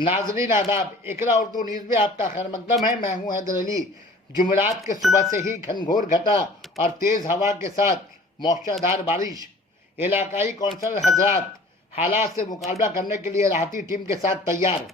नाजरीन आदाब, इकरा उर्दू न्यूज़ में आपका खैर मकदम है। मैं हूं हैदर अली। जुमेरात के सुबह से ही घनघोर घटा और तेज़ हवा के साथ मौसलाधार बारिश। इलाकाई कौंसलर हजरात हालात से मुकाबला करने के लिए राहती टीम के साथ तैयार।